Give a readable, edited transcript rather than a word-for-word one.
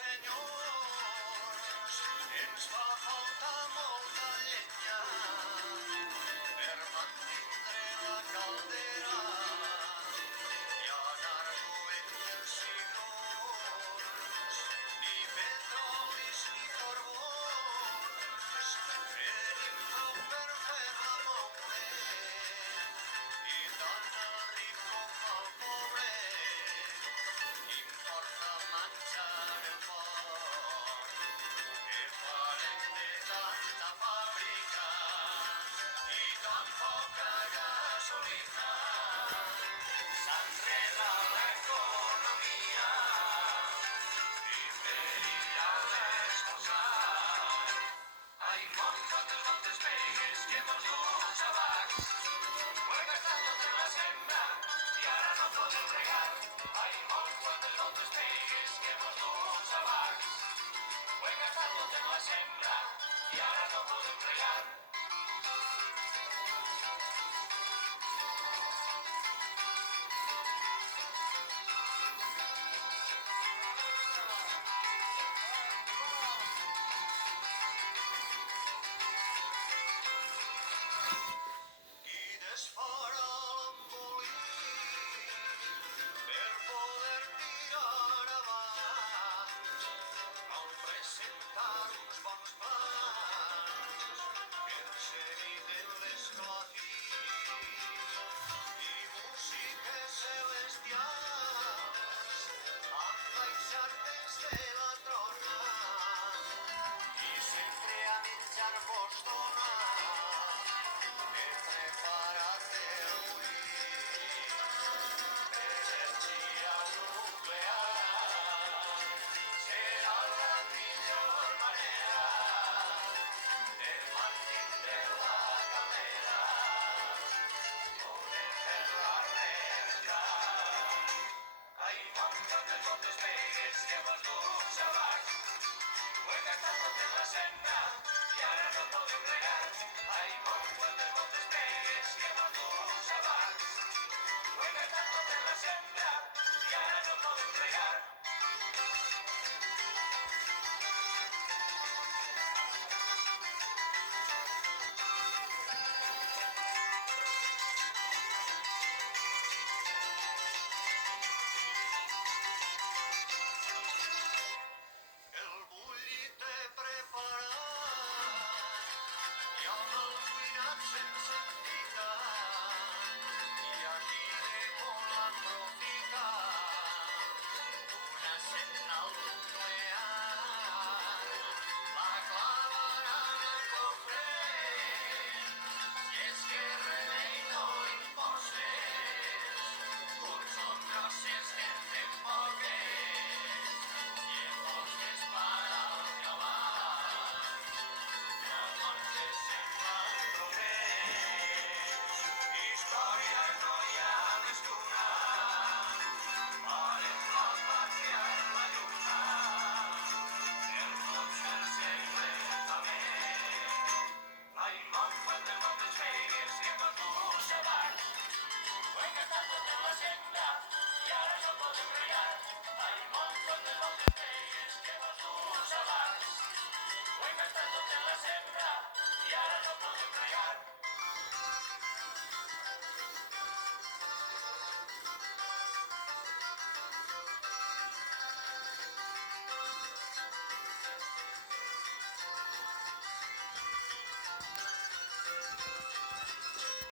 senyors, ens fa falta molta llenya per mantindre la caldera i anar lluent dels cigrons. Ni petrolis ni carbons, tenim prou per fer-la moure i tant el ric com el pobre importa menjar el porc que farem de tanta fàbrica i tan poca gasolina. S'enreda l'economia i perilla l'esmorzar. Ai, quantes voltes pegues que mos duen xabacs. Ho he gastat tot en la sembra i ara no podem regar. Ai, quantes voltes pegues que mos duen xabacs. Ho he gastat tot en la sembra i ara no podem regar. Qui desfara l'embolic per poder tirar avant, cal presentar uns bons plans que ens eviten l'esclavitud i músiques celestials amb baixartes de la trona i sempre a menjar vos dona per preparar-te el buit. Energia nuclear serà la millor manera de mantindre la caldera o de fer-la rebentar. Ai, quantes voltes pegues que mos duen xabac. Ho he gastat tot en la sembra i ara no podem regar. Ai, quantes voltes pegues que mos duen xabac. Ho he gastat tot en la sembra i ara no podem regar. El bullit he preparat i amb el cuinat sense entitat i aquí de molt aprofitat una central nuclear. La clavaran al cofret i és que remei no imposes. Uns són grosses que en tenen poques i en poques para el cavall. Llavors se sembla el progrés. Història no hi ha més que una. Farem la pàtria en la lluna per tots els segles amén. Ai, quantes voltes pegues que mos duen xabac. Ho he gastat tot en la sembra i ara no podem regar. Ai, quantes voltes pegues que mos duen xabac. Ho he gastat tot en la sembra i ara no podem regar.